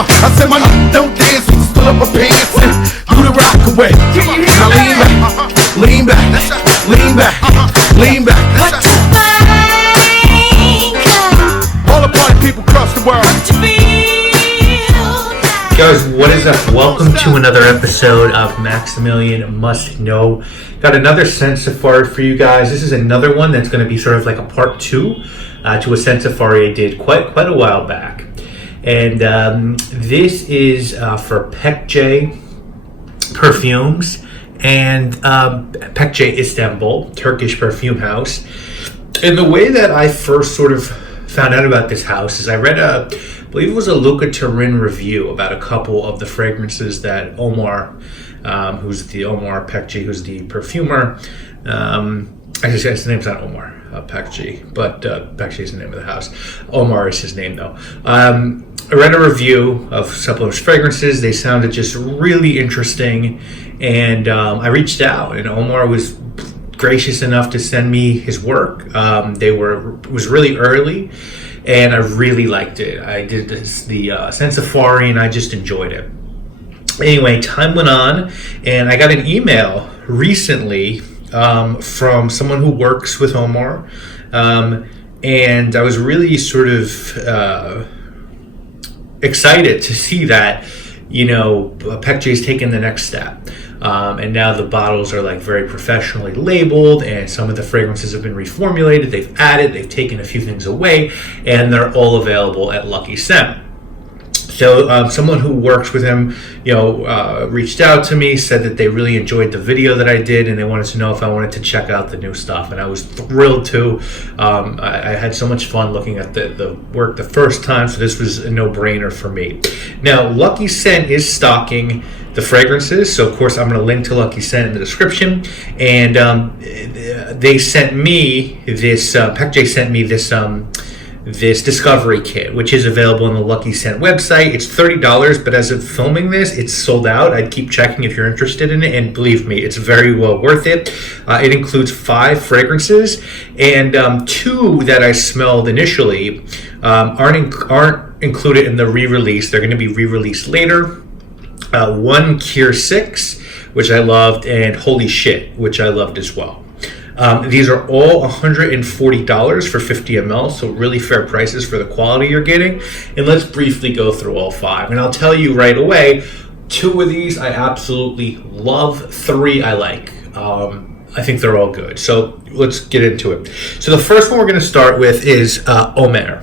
I said my don't dance, we just pull up our pants and do the rock away. Now lean back, lean back, lean back, lean back. All the party people across the world. Guys, what is up? Welcome to another episode of Maximilian Must Know. Got another scent safari for you guys. This is another one that's going to be sort of like a part two to a scent safari I did quite a while back. And this is for Pekji Perfumes and Pekji Istanbul, Turkish perfume house. And the way that I first sort of found out about this house is I read I believe it was a Luca Turin review about a couple of the fragrances that Omar, who's the Omar Pekji, who's the perfumer. Actually, his name's not Omar Pekji, but Pekji is the name of the house. Omar is his name, though. I read a review of some of his fragrances. They sounded just really interesting, and I reached out, and Omar was gracious enough to send me his work. It was really early, and I really liked it. I did the scent safari, and I just enjoyed it. Anyway, time went on, and I got an email recently from someone who works with Omar, and I was really sort of excited to see that, Pekji's taken the next step. And now the bottles are like very professionally labeled, and some of the fragrances have been reformulated. They've added, they've taken a few things away, and they're all available at Lucky Scent. So someone who works with him, reached out to me, said that they really enjoyed the video that I did, and they wanted to know if I wanted to check out the new stuff. And I was thrilled to. I had so much fun looking at the work the first time, so this was a no-brainer for me. Now, Lucky Scent is stocking the fragrances, so of course I'm going to link to Lucky Scent in the description. And they sent me this. Pekji sent me this discovery kit, which is available on the Lucky Scent website. It's $30, but as of filming this, it's sold out. I'd keep checking if you're interested in it, and believe me, it's very well worth it. It includes 5 fragrances, and 2 that I smelled initially aren't included in the re-release. They're going to be re-released later. One Cure 6, which I loved, and Holy Shit, which I loved as well. These are all $140 for 50 ml, so really fair prices for the quality you're getting. And let's briefly go through all 5. And I'll tell you right away, 2 of these I absolutely love, 3 I like. I think they're all good. So let's get into it. So the first one we're going to start with is Omer.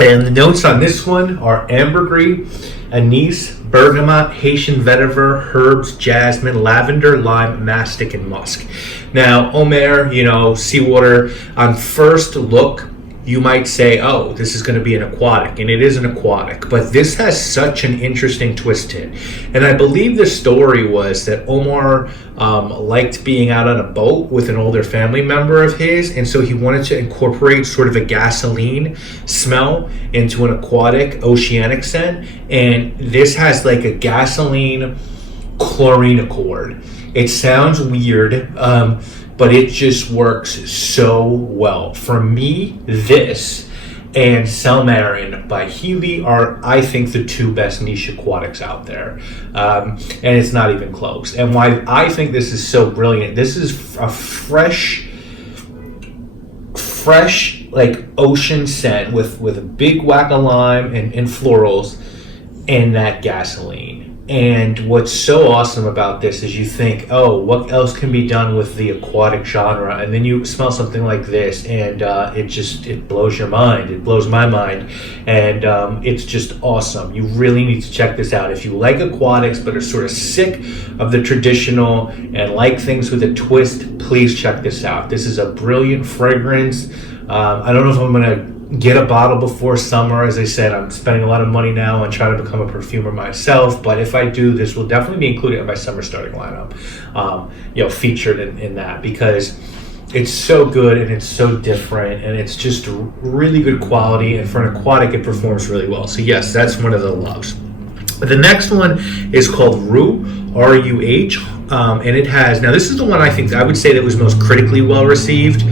And the notes on this one are ambergris, anise, bergamot, Haitian vetiver, herbs, jasmine, lavender, lime, mastic, and musk. Now, Omer, seawater, on first look, you might say, oh, this is going to be an aquatic, and it is an aquatic, but this has such an interesting twist to it. And I believe the story was that Omar liked being out on a boat with an older family member of his, and so he wanted to incorporate sort of a gasoline smell into an aquatic, oceanic scent, and this has like a gasoline chlorine accord. It sounds weird, but it just works so well. For me, this and Salmarin by Healy are, I think, the 2 best niche aquatics out there. And it's not even close. And why I think this is so brilliant, this is a fresh like ocean scent with a big whack of lime and florals and that gasoline. And what's so awesome about this is you think, oh, what else can be done with the aquatic genre? And then you smell something like this, and it blows your mind. It blows my mind. And it's just awesome. You really need to check this out. If you like aquatics but are sort of sick of the traditional and like things with a twist, please check this out. This is a brilliant fragrance. I don't know if I'm going to get a bottle before summer. As I said, I'm spending a lot of money now on trying to become a perfumer myself, but if I do, this will definitely be included in my summer starting lineup, featured in that, because it's so good and it's so different and it's just really good quality, and for an aquatic it performs really well. So yes, that's one of the loves. The next one is called Ruh, R-U-H, and it has, now this is the one I think I would say that was most critically well received.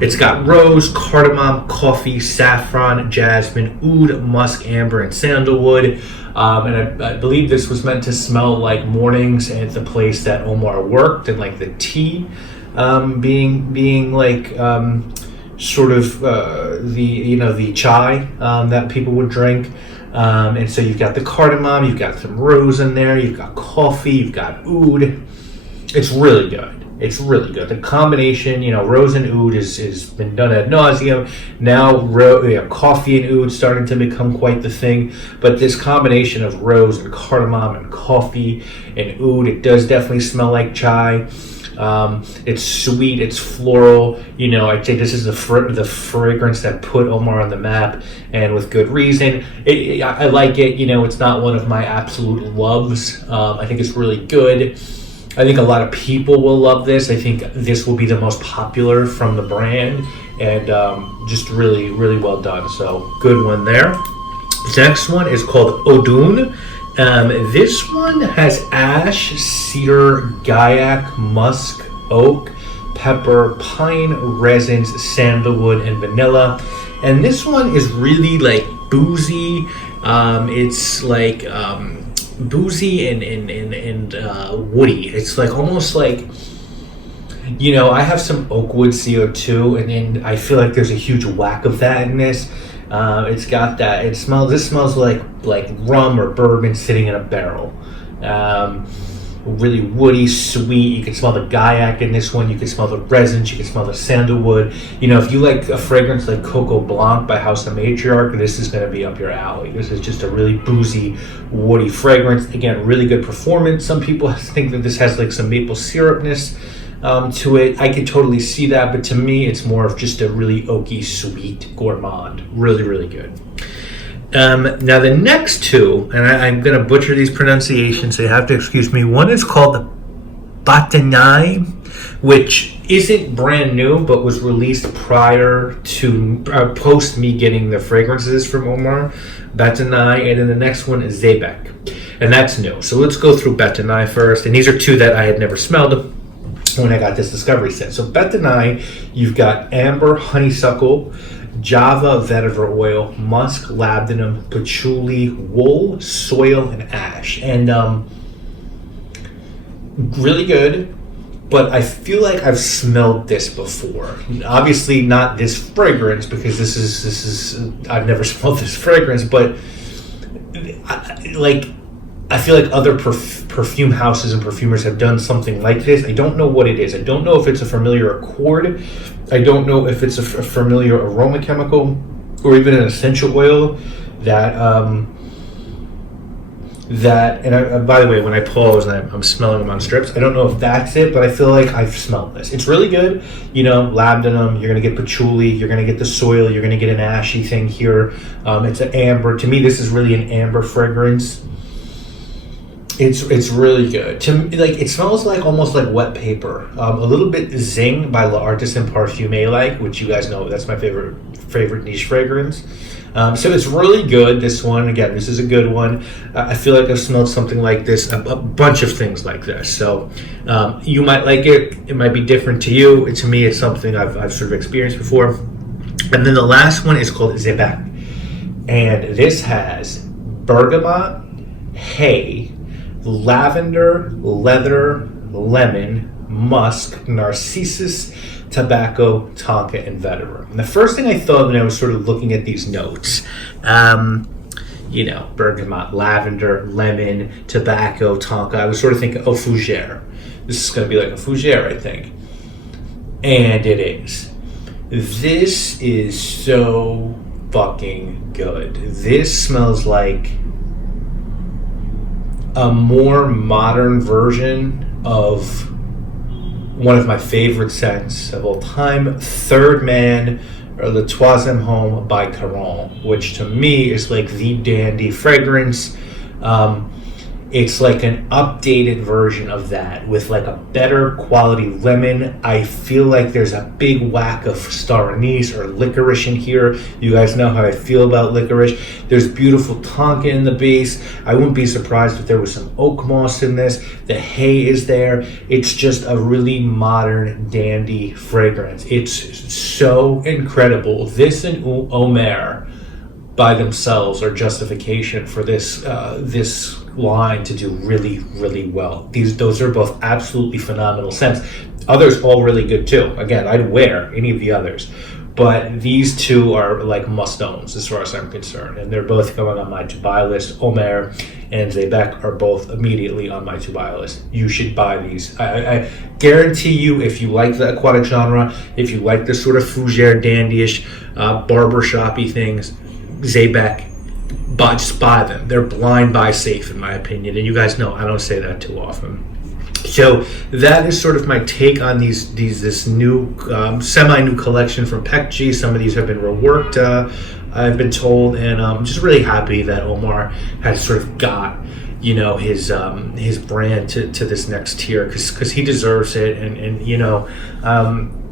It's got rose, cardamom, coffee, saffron, jasmine, oud, musk, amber, and sandalwood. And I believe this was meant to smell like mornings at the place that Omar worked, and like the tea being like sort of the chai that people would drink. And so you've got the cardamom, you've got some rose in there, you've got coffee, you've got oud. It's really good. It's really good. The combination, rose and oud is been done ad nauseum. Now, coffee and oud starting to become quite the thing. But this combination of rose and cardamom and coffee and oud, it does definitely smell like chai. It's sweet. It's floral. I'd say this is the fragrance that put Omar on the map, and with good reason. I like it. It's not one of my absolute loves. I think it's really good. I think a lot of people will love this. I think this will be the most popular from the brand, and just really, really well done. So good one there. Next one is called Odun. This one has ash, cedar, gaiac, musk, oak, pepper, pine, resins, sandalwood, and vanilla. And this one is really like boozy. It's like boozy and woody. It's like almost like, I have some oak wood CO2, and then I feel like there's a huge whack of that in this. It's got that. This smells like rum or bourbon sitting in a barrel. Really woody, sweet. You can smell the gaiac in this one. You can smell the resins. You can smell the sandalwood. If you like a fragrance like Coco Blanc by House of Matriarch, this is going to be up your alley. This is just a really boozy, woody fragrance. Again, really good performance. Some people think that this has like some maple syrupness to it. I could totally see that, but to me, it's more of just a really oaky, sweet gourmand. Really, really good. Now the next two, and I'm going to butcher these pronunciations, so you have to excuse me. One is called the Batanai, which isn't brand new, but was released prior to, post me getting the fragrances from Omar. Batanai, and then the next one is Zebek, and that's new. So let's go through Batanai first, and these are two that I had never smelled when I got this discovery set. So Batanai, you've got amber, honeysuckle, Java vetiver oil, musk, labdanum, patchouli, wool, soil, and ash. And really good, but I feel like I've smelled this before. Obviously not this fragrance, because this is I've never smelled this fragrance, but I feel like other perfume houses and perfumers have done something like this. I don't know what it is. I don't know if it's a familiar accord. I don't know if it's a familiar aroma chemical, or even an essential oil that and by the way, when I pause and I'm smelling them on strips, I don't know if that's it, but I feel like I've smelled this. It's really good. Labdanum, you're going to get patchouli, you're going to get the soil, you're going to get an ashy thing here. It's an amber. To me, this is really an amber fragrance. It's really good. To me, it smells like almost like wet paper. A little bit zing by L'Artisan Parfumé, which you guys know that's my favorite niche fragrance. So it's really good. This one, again, this is a good one. I feel like I've smelled something like this, a bunch of things like this. So you might like it. It might be different to you. To me, it's something I've sort of experienced before. And then the last one is called Zebek, and this has bergamot, hay, lavender, leather, lemon, musk, narcissus, tobacco, tonka, and vetiver. And the first thing I thought when I was sort of looking at these notes, bergamot, lavender, lemon, tobacco, tonka, I was sort of thinking, fougere. This is going to be like a fougere, I think. And it is. This is so fucking good. This smells like a more modern version of one of my favorite scents of all time, Third Man, or Le Troisième Homme by Caron, which to me is like the dandy fragrance. It's like an updated version of that with like a better quality lemon. I feel like there's a big whack of star anise or licorice in here. You guys know how I feel about licorice. There's beautiful tonka in the base. I wouldn't be surprised if there was some oak moss in this. The hay is there. It's just a really modern, dandy fragrance. It's so incredible. This and Omer by themselves are justification for this line to do really, really well. Those are both absolutely phenomenal scents. Others all really good too. Again, I'd wear any of the others, but these two are like must-owns as far as I'm concerned, and they're both going on my to-buy list. Omer and Zebec are both immediately on my to-buy list. You should buy these. I guarantee you, if you like the aquatic genre, if you like this sort of fougere, dandyish, barbershop-y things, Zebec, just buy them. They're blind buy safe in my opinion, and you guys know I don't say that too often. So that is sort of my take on this new semi-new collection from Pekji. Some of these have been reworked, I've been told, and I'm just really happy that Omar has sort of got, you know, his brand to this next tier, because he deserves it, and you know,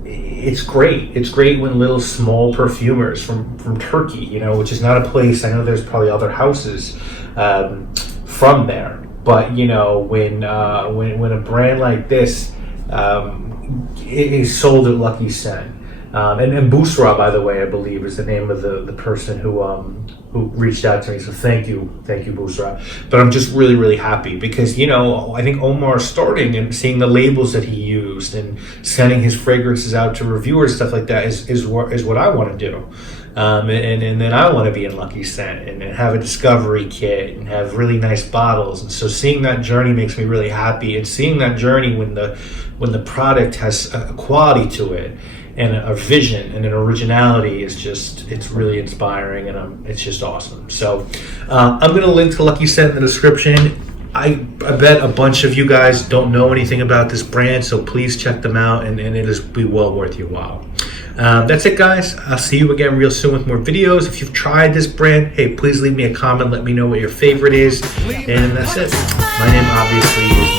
it's great. It's great when little small perfumers from Turkey, you know, which is not a place, I know there's probably other houses from there, but you know, when a brand like this is sold at Lucky Scent, and Busra, by the way, I believe is the name of the person who reached out to me. So thank you, Busra. But I'm just really, really happy because, you know, I think Omar starting and seeing the labels that he used and sending his fragrances out to reviewers, stuff like that, is what I want to do. And then I want to be in Lucky Scent and have a discovery kit and have really nice bottles. And so seeing that journey makes me really happy. And seeing that journey when the product has a quality to it and a vision and an originality is just, it's really inspiring, and it's just awesome. So I'm going to link to Lucky Scent in the description. I bet a bunch of you guys don't know anything about this brand, so please check them out, and it'll be well worth your while. That's it, guys. I'll see you again real soon with more videos. If you've tried this brand, hey, please leave me a comment. Let me know what your favorite is. And that's it. My name, obviously, is